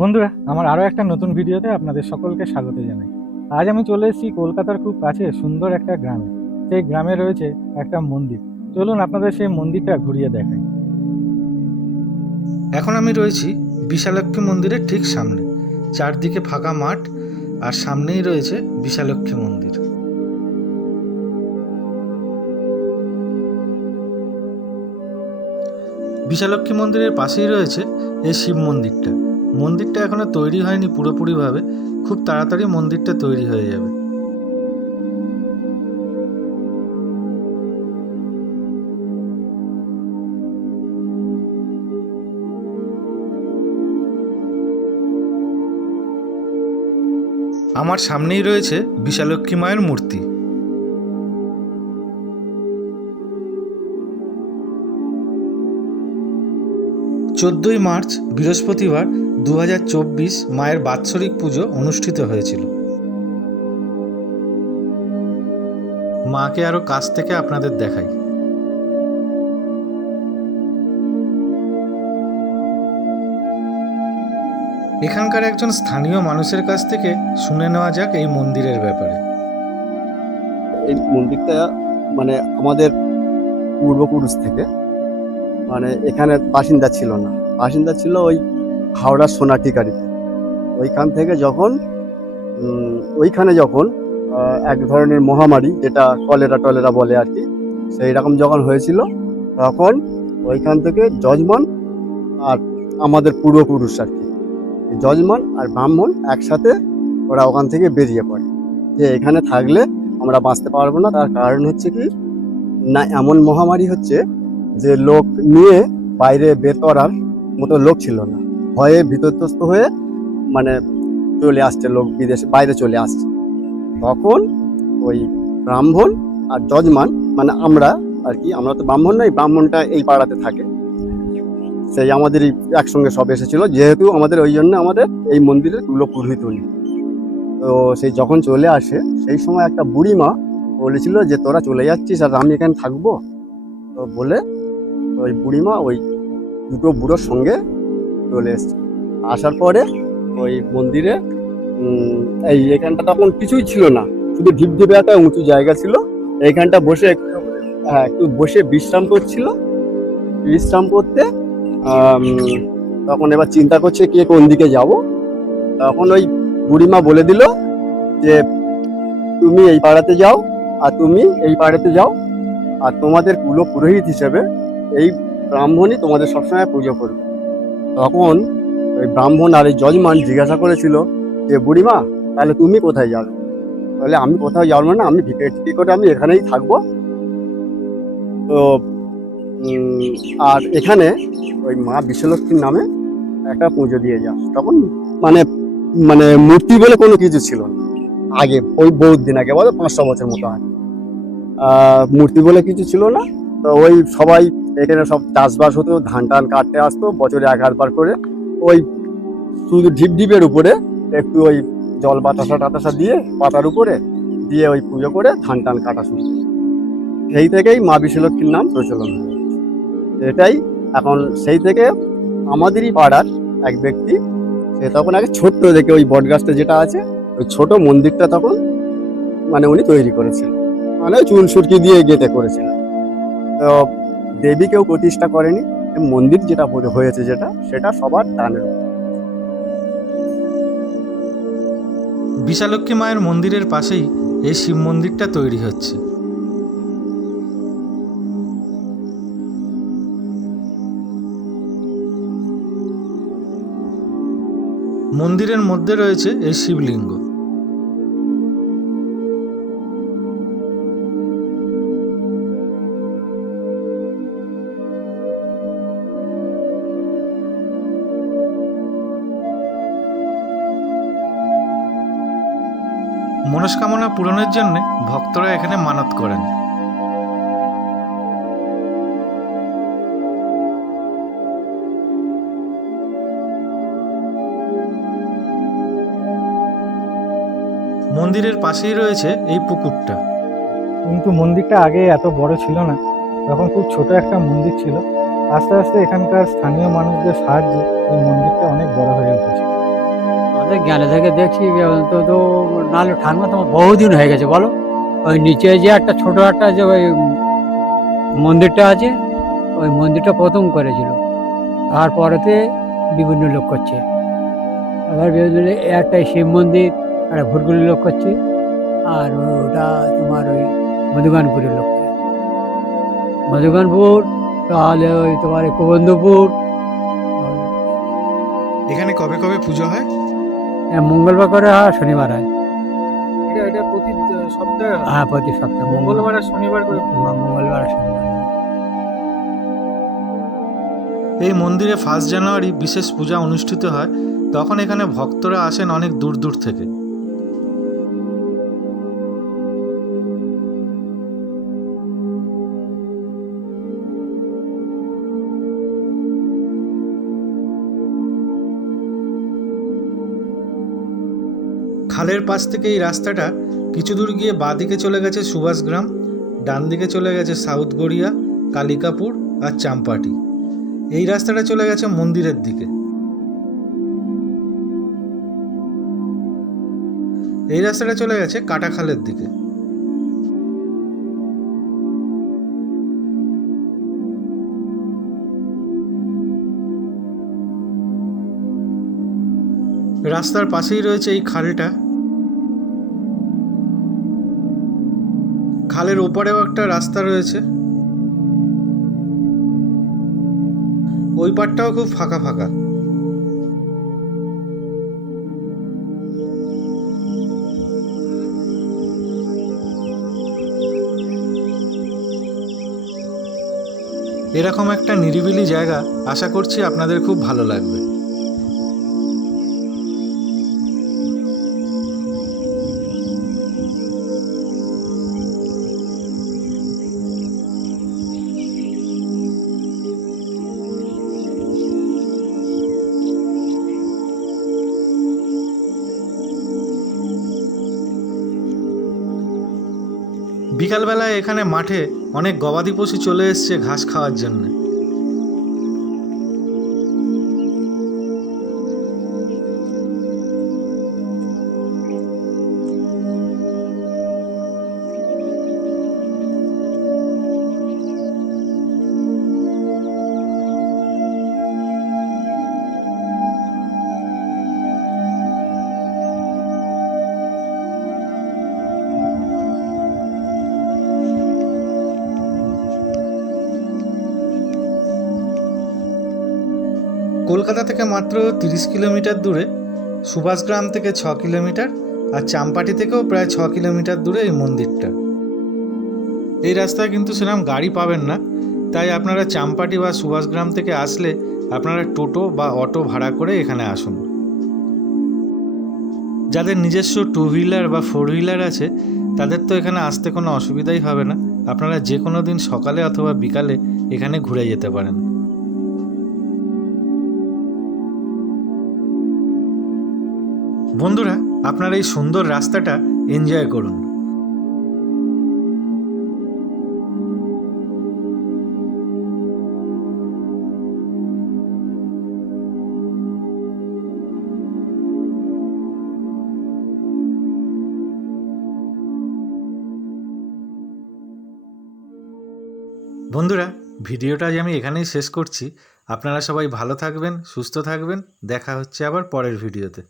বন্ধুরা, আমার আরও একটা নতুন ভিডিওতে আপনাদের সকলকে স্বাগত জানাই। আজ আমি চলে এসেছি কলকাতার খুব কাছে সুন্দর একটা গ্রামে। সেই গ্রামে রয়েছে একটা মন্দির। চলুন আপনাদের সেই মন্দিরটা ঘুরিয়ে দেখাই। এখন আমি রয়েছি বিশালক্ষী মন্দিরের ঠিক সামনে। চারদিকে ফাঁকা মাঠ আর সামনেই রয়েছে বিশালক্ষী মন্দির। বিশালক্ষী মন্দিরের পাশেই রয়েছে এই শিব মন্দিরটা। মন্দিরটা এখনো তৈরি হয়নি পুরোপুরিভাবে, খুব তাড়াতাড়ি মন্দিরটা তৈরি হয়ে যাবে। আমার সামনেই রয়েছে বিশালক্ষী মায়ের মূর্তি। 14ই মার্চ বৃহস্পতিবার 2024 মায়ের বাৎসরিক পুজো অনুষ্ঠিত হয়েছিল। মাকে আরও কাছ থেকে আপনাদের দেখাই। এখানকার একজন স্থানীয় মানুষের কাছ থেকে শুনে নেওয়া যাক এই মন্দিরের ব্যাপারে। এই মন্দিরটা মানে আমাদের পূর্বপুরুষ থেকে এখানে বাসিন্দা ছিল না, বাসিন্দা ছিল ওই হাওড়ার সোনাটিকারিতে। ওইখান থেকে ওইখানে যখন এক ধরনের মহামারী, যেটা কলেরা বলে আর কি, সেই রকম যখন হয়েছিল, তখন ওইখান থেকে যজমান আর আমাদের পূর্বপুরুষ আর কি, যজমান আর ব্রাহ্মণ একসাথে ওরা ওখান থেকে বেরিয়ে পড়ে যে এখানে থাকলে আমরা বাঁচতে পারবো না। তার কারণ হচ্ছে কি না, এমন মহামারী হচ্ছে যে লোক নিয়ে বাইরে বের করার মতো লোক ছিল না, ভয়ে ভীতত্রস্ত হয়ে চলে আসছে লোক, বিদেশে বাইরে চলে আসছে। তখন ওই ব্রাহ্মণ আর যজমান আমরা আর কি, আমরা তো ব্রাহ্মণ নই, ব্রাহ্মণটা এই পাড়াতে থাকে, সেই আমাদেরই একসঙ্গে সব এসেছিল, যেহেতু আমাদের ওই জন্য আমাদের এই মন্দিরের কুলো পুরোহিত উনি। তো সেই যখন চলে আসে, সেই সময় একটা বুড়িমা বলেছিল যে তোরা চলে যাচ্ছিস আর আমি এখানে থাকবো। তো বলে ওই বুড়িমা ওই দুটো বুড়োর সঙ্গে চলে এসছে। আসার পরে ওই মন্দিরে এখানটা তখন কিছুই ছিল না, শুধু ঢিপঢিপে একটা উঁচু জায়গা ছিল। এইখানটা বসে একটু বসে বিশ্রাম করছিল। বিশ্রাম করতে তখন এবার চিন্তা করছে কে কোন দিকে যাব। তখন ওই বুড়িমা বলে দিল যে তুমি এই পাড়াতে যাও আর তুমি এই পাড়াতে যাও, আর তোমাদের কুলো পুরোহিত হিসেবে এই ব্রাহ্মণই তোমাদের সবসময় পুজো করবে। তখন ওই ব্রাহ্মণ আর এই যজমান জিজ্ঞাসা করেছিল যে বুড়িমা তাহলে তুমি কোথায় যাবে? তাহলে আমি কোথাও যাবো না, আমি ভিক্ষে করে আমি এখানেই থাকবো। তো আর এখানে ওই মা বিশ্বলক্ষ্মীর নামে একটা পুজো দিয়ে যাও। তখন মানে মানে মূর্তি বলে কোনো কিছু ছিল না আগে, ওই বহুত দিন আগে, বলো 500 বছর মতো আগে মূর্তি বলে কিছু ছিল না। তো ওই সবাই এখানে সব চাষবাস হতো, ধান টান কাটতে আসতো বছরে 1-8 বার করে। ওই শুধু ঢিপঢিপের উপরে একটু ওই জল বাতাসা দিয়ে পাতার উপরে দিয়ে ওই পুজো করে ধান টান কাটা শুরু। সেই থেকেই মা বিশ্বলক্ষ্মীর নাম প্রচলন হয়। এটাই এখন সেই থেকে আমাদেরই পাড়ার এক ব্যক্তি, সে তখন আগে ছোট্ট দেখে ওই বটগাছটা যেটা আছে, ওই ছোট মন্দিরটা তখন উনি তৈরি করেছিল, চুন সুরকি দিয়ে গেঁথে করেছিল। তো দেবী কেউ প্রতিষ্ঠা করেনি, মন্দির যেটা হয়েছে সেটা সবার দানের। বিশালক্ষী মায়ের মন্দিরের পাশেই এই শিব মন্দিরটা তৈরি হচ্ছে। মন্দিরের মধ্যে রয়েছে এই শিবলিঙ্গ। মনস্কামনা পূরণের জন্য ভক্তরা এখানে মানত করেন। মন্দিরের পাশেই রয়েছে এই পুকুরটা। কিন্তু মন্দিরটা আগে এত বড় ছিল না, তখন খুব ছোট একটা মন্দির ছিল। আস্তে আস্তে এখানকার স্থানীয় মানুষদের সাহায্যে এই মন্দিরটা অনেক বড় হয়ে উঠেছে। আমাদের জ্ঞানে থেকে দেখছি যে অন্তত নাহলে ঠান্ডা তোমার বহুদিন হয়ে গেছে বলো। ওই নিচে যে একটা ছোট একটা যে ওই মন্দিরটা আছে, ওই মন্দিরটা প্রথম করেছিল, তারপরেতে বিভিন্ন লোক করছে। এবার বিভিন্ন একটা শিব মন্দির, একটা ভুটগুলি লোক করছে, আর ওটা তোমার ওই মধুগানপুরের লোক করে। মধুগানপুর, তাহলে ওই তোমার এই গোবন্দপুর, এখানে কবে কবে পুজো হয়? মঙ্গলবার করে হয়, শনিবার হয়। এটা প্রতি সপ্তাহে হয়? হ্যাঁ, প্রতি সপ্তাহে মঙ্গলবার আর শনিবার করে পুজো হয়। মঙ্গলবার আর শনিবার। এই মন্দিরে 1 জানুয়ারি বিশেষ পূজা অনুষ্ঠিত হয়। তখন এখানে ভক্তরা আসেন অনেক দূর দূর থেকে। খালের পাশ থেকে এই রাস্তাটা কিছু দূর গিয়ে বাঁদিকে চলে গেছে সুভাষগ্রাম, ডান দিকে চলে গেছে সাউথ গড়িয়া, কালিকাপুর আর চাম্পাটি। এই রাস্তাটা চলে গেছে মন্দিরের দিকে। এই রাস্তাটা চলে গেছে কাটাখালের দিকে। রাস্তার পাশেই রয়েছে এই খালটা। খালের ওপারেও একটা রাস্তা রয়েছে, ওই পাড়টাও খুব ফাঁকা ফাঁকা। এরকম একটা নিরিবিলি জায়গা আশা করছি আপনাদের খুব ভালো লাগবে। বিকালবেলায় এখানে মাঠে অনেক গবাদি পশু চলে এসছে ঘাস খাওয়ার জন্য। কলকাতা থেকে মাত্র 30 কিলোমিটার দূরে, সুভাষগ্রাম থেকে 6 কিলোমিটার, আর চাম্পাটি থেকেও প্রায় 6 কিলোমিটার দূরে এই মন্দিরটা। এই রাস্তায় কিন্তু সেরকম গাড়ি পাবেন না, তাই আপনারা চাম্পাটি বা সুভাষগ্রাম থেকে আসলে আপনারা টোটো বা অটো ভাড়া করে এখানে আসুন। যাদের নিজস্ব 2 হুইলার বা 4 হুইলার আছে তাদের তো এখানে আসতে কোনো অসুবিধাই হবে না। আপনারা যে কোনো দিন সকালে অথবা বিকালে এখানে ঘুরে যেতে পারেন। বন্ধুরা, আপনারা এই সুন্দর রাস্তাটা এনজয় করুন। বন্ধুরা, ভিডিওটা আজ আমি এখানেই শেষ করছি। আপনারা সবাই ভালো থাকবেন, সুস্থ থাকবেন। দেখা হচ্ছে আবার পরের ভিডিওতে।